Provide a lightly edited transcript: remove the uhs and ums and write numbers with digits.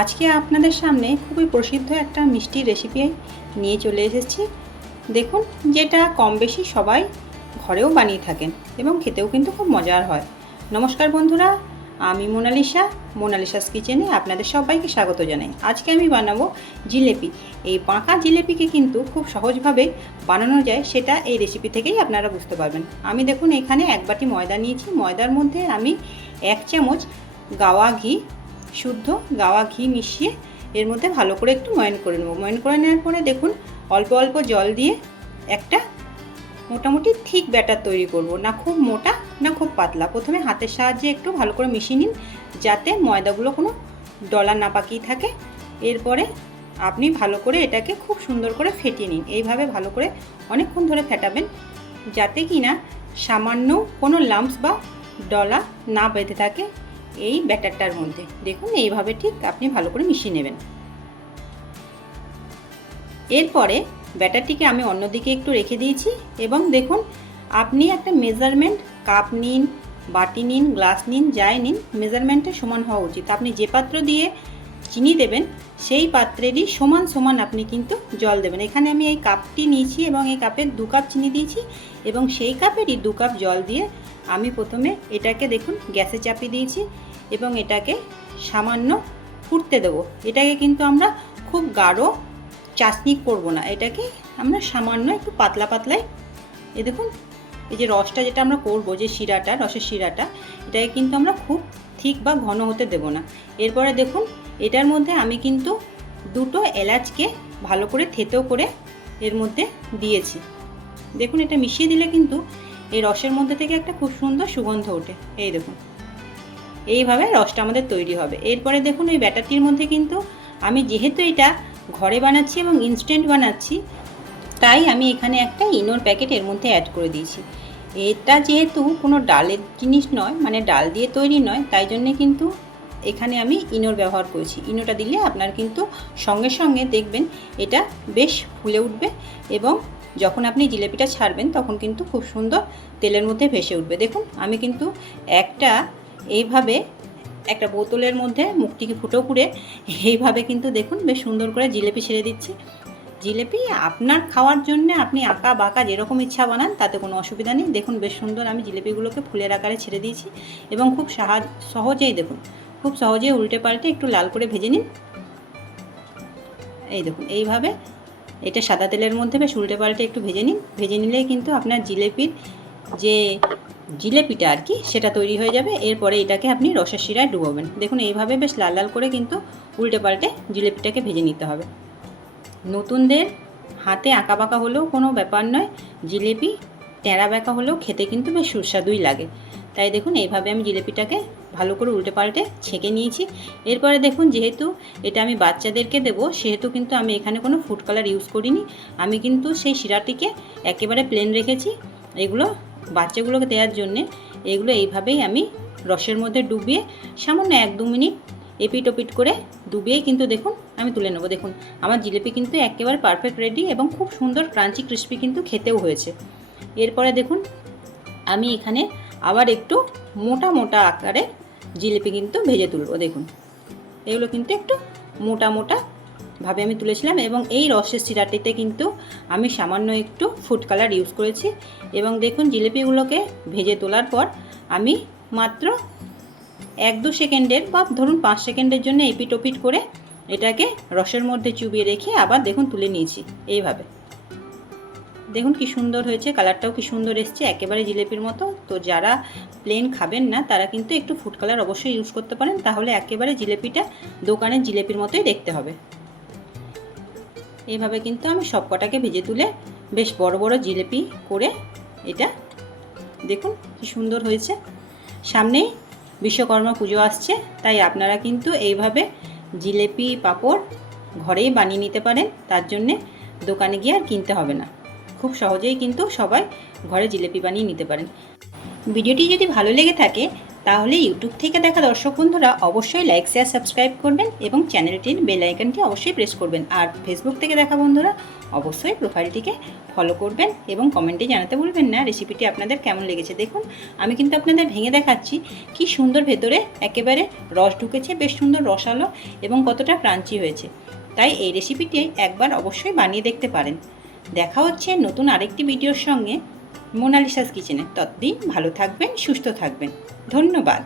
আজকে আপনাদের সামনে খুবই প্রসিদ্ধ একটা মিষ্টির রেসিপি নিয়ে চলে এসেছি। দেখুন, যেটা কম বেশি সবাই ঘরেও বানিয়ে থাকেন এবং খেতেও কিন্তু খুব মজার হয়। নমস্কার বন্ধুরা, আমি মোনালিসাস কিচেনে আপনাদের সবাইকে স্বাগত জানাই। আজকে আমি বানাবো জিলেপি। এই বাঁকা জিলেপিকে কিন্তু খুব সহজভাবে বানানো যায়, সেটা এই রেসিপি থেকেই আপনারা বুঝতে পারবেন। আমি দেখুন এখানে এক বাটি ময়দা নিয়েছি। ময়দার মধ্যে আমি 1 চামচ গাওয়া ঘি, শুদ্ধ গাওয়া ঘি মিশিয়ে এর মধ্যে ভালো করে একটু ময়ান করে নেব। ময়ান করে নেওয়ার পরে দেখুন অল্প অল্প জল দিয়ে একটা মোটামুটি ঠিক ব্যাটার তৈরি করব, না খুব মোটা না খুব পাতলা। প্রথমে হাতের সাহায্যে একটু ভালো করে মিশিয়ে নিন, যাতে ময়দাগুলো কোনো ডলা না পাকিয়ে থাকে। এরপরে আপনি ভালো করে এটাকে খুব সুন্দর করে ফেটিয়ে নিন। এইভাবে ভালো করে অনেকক্ষণ ধরে ফেটাবেন, যাতে কি না সামান্য কোনো লাম্পস বা ডলা না বেঁধে থাকে এই ব্যাটারটার মধ্যে। দেখুন এইভাবে ঠিক আপনি ভালো করে মিশিয়ে নেবেন। এরপরে ব্যাটারটিকে আমি অন্যদিকে একটু রেখে দিয়েছি এবং দেখুন আপনি একটা মেজারমেন্ট কাপ নিন, বাটি নিন, গ্লাস নিন, যাই নিন, মেজারমেন্টে সমান হওয়া উচিত। আপনি যে পাত্র দিয়ে চিনি দেবেন সেই পাত্রেরই সমান সমান আপনি কিন্তু জল দেবেন। এখানে আমি এই কাপটি নিয়েছি এবং এই কাপের 2 কাপ চিনি দিয়েছি এবং সেই কাপেরই 2 কাপ জল দিয়ে আমি প্রথমে এটাকে দেখুন গ্যাসে চাপিয়ে দিয়েছি এবং এটাকে সামান্য ফুটতে দেবো। এটাকে কিন্তু আমরা খুব গাঢ় চাশনি করব না, এটাকে আমরা সামান্য একটু পাতলা পাতলাই। দেখুন এই যে রসটা যেটা আমরা করব, যে শিরাটা, রসের শিরাটা, এটাকে কিন্তু আমরা খুব ঠিক বা ঘন হতে দেব না। এরপরে দেখুন এটার মধ্যে আমি কিন্তু 2টো এলাচকে ভালো করে থেতো করে এর মধ্যে দিয়েছি। দেখুন এটা মিশিয়ে দিলে কিন্তু এই রসের মধ্যে থেকে একটা খুব সুন্দর সুগন্ধ ওঠে। এই দেখুন এইভাবে রসটা আমাদের তৈরি হবে। এরপরে দেখুন ওই ব্যাটারটির মধ্যে কিন্তু আমি যেহেতু এটা ঘরে বানাচ্ছি এবং ইনস্ট্যান্ট বানাচ্ছি, তাই আমি এখানে একটা ইনোর প্যাকেট এর মধ্যে অ্যাড করে দিয়েছি। এটা যেহেতু কোনো ডালের জিনিস নয়, মানে ডাল দিয়ে তৈরি নয়, তাই জন্যে কিন্তু এখানে আমি ইনোর ব্যবহার করেছি। ইনোটা দিলে আপনার কিন্তু সঙ্গে সঙ্গে দেখবেন এটা বেশ ফুলে উঠবে এবং যখন আপনি জিলেপিটা ছাড়বেন তখন কিন্তু খুব সুন্দর তেলের মধ্যে ভেসে উঠবে। দেখুন আমি কিন্তু এইভাবে একটা বোতলের মধ্যে মুখটিকে ফুটো করে এইভাবে কিন্তু দেখুন বেশ সুন্দর করে জিলেপি ছেড়ে দিচ্ছি। জিলেপি আপনার খাওয়ার জন্য আপনি আঁকা বাঁকা যেরকম ইচ্ছা বানান, তাতে কোনো অসুবিধা নেই। দেখুন বেশ সুন্দর আমি জিলেপিগুলোকে ফুলের আকারে ছেড়ে দিয়েছি এবং খুব সহজেই দেখুন খুব সহজেই উল্টে পাল্টে একটু লাল করে ভেজে নিন। এই দেখুন এইভাবে এটা সাদা তেলের মধ্যে বেশ উল্টে পাল্টে একটু ভেজে নিন। ভেজে নিলেই কিন্তু আপনার জিলেপির যে জিলেপিটা আর কি সেটা তৈরি হয়ে যাবে। এরপরে এটাকে আপনি রসের শিরায় ডুবোবেন। দেখুন এইভাবে বেশ লাল লাল করে কিন্তু উল্টে পাল্টে জিলেপিটাকে ভেজে নিতে হবে। নতুনদের হাতে আঁকা বাঁকা হলেও কোনো ব্যাপার নয়, জিলেপি টেঁড়া বেঁকা হলেও খেতে কিন্তু বেশ সুস্বাদুই লাগে। তাই দেখুন এইভাবে আমি জিলেপিটাকে ভালো করে উল্টে পাল্টে ছেঁকে নিয়েছি। এরপরে দেখুন যেহেতু এটা আমি বাচ্চাদেরকে দেবো, সেহেতু কিন্তু আমি এখানে কোনো ফুড কালার ইউজ করিনি। আমি কিন্তু সেই শিরাটিকে একেবারে প্লেন রেখেছি। এগুলো বাচ্চাগুলোকে দেওয়ার জন্যে এগুলো এইভাবেই আমি রসের মধ্যে ডুবিয়ে সামান্য 1-2 মিনিট এপিট ওপিট করে ডুবিয়েই কিন্তু দেখুন আমি তুলে নেবো। দেখুন আমার জিলেপি কিন্তু একেবারে পারফেক্ট রেডি এবং খুব সুন্দর ক্রাঞ্চি ক্রিস্পি কিন্তু খেতেও হয়েছে। এরপরে দেখুন আমি এখানে আবার একটু মোটা মোটা আকারে জিলেপি কিন্তু ভেজে তুলবো। দেখুন এগুলো কিন্তু একটু মোটা মোটা ভাবে আমি তুলেছিলাম এবং এই রসের শিরাটিতে কিন্তু আমি সামান্য একটু ফুড কালার ইউজ করেছি। এবং দেখুন জিলিপিগুলোকে ভেজে তোলার পর আমি মাত্র 1-2 সেকেন্ডের বা ধরুন 5 সেকেন্ডের জন্য এপিট ওপিট করে এটাকে রসের মধ্যে চুবিয়ে রেখে আবার দেখুন তুলে নিয়েছি। এইভাবে দেখুন কি সুন্দর হয়েছে, কালারটাও কি সুন্দর এসছে, একেবারে জিলেপির মতো। তো যারা প্লেন খাবেন না তারা কিন্তু একটু ফুড কালার অবশ্যই ইউজ করতে পারেন, তাহলে একেবারে জিলেপিটা দোকানের জিলেপির মতোই দেখতে হবে। এইভাবে কিন্তু আমি সব কটাকে ভেজে তুলে বেশ বড় বড় জিলেপি করে এটা দেখুন কি সুন্দর হয়েছে। সামনেই বিশ্বকর্মা পুজো আসছে, তাই আপনারা কিন্তু এইভাবে জিলেপি পাঁপড় ঘরেই বানিয়ে নিতে পারেন। তার জন্যে দোকানে গিয়ে আর কিনতে হবে না, খুব সহজেই কিন্তু সবাই ঘরে জিলেপি বানিয়ে নিতে পারেন। ভিডিওটি যদি ভালো লেগে থাকে তাহলে ইউটিউব থেকে দেখা দর্শক বন্ধুরা অবশ্যই লাইক শেয়ার সাবস্ক্রাইব করবেন এবং চ্যানেলটির বেল আইকনটি অবশ্যই প্রেস করবেন। আর ফেসবুক থেকে দেখা বন্ধুরা অবশ্যই প্রোফাইলটিকে ফলো করবেন এবং কমেন্টে জানাতে ভুলবেন না রেসিপিটি আপনাদের কেমন লেগেছে। দেখুন আমি কিন্তু আপনাদের ভেঙে দেখাচ্ছি কি সুন্দর ভেতরে একেবারে রস ঢুকেছে, বেশ সুন্দর রসালো এবং কতটা ক্রাঞ্চি হয়েছে। তাই এই রেসিপিটি একবার অবশ্যই বানিয়ে দেখতে পারেন। দেখা হচ্ছে নতুন আরেকটি ভিডিওর সঙ্গে মোনালিসাস কিচেনে। ততদিন ভালো থাকবেন, সুস্থ থাকবেন। ধন্যবাদ।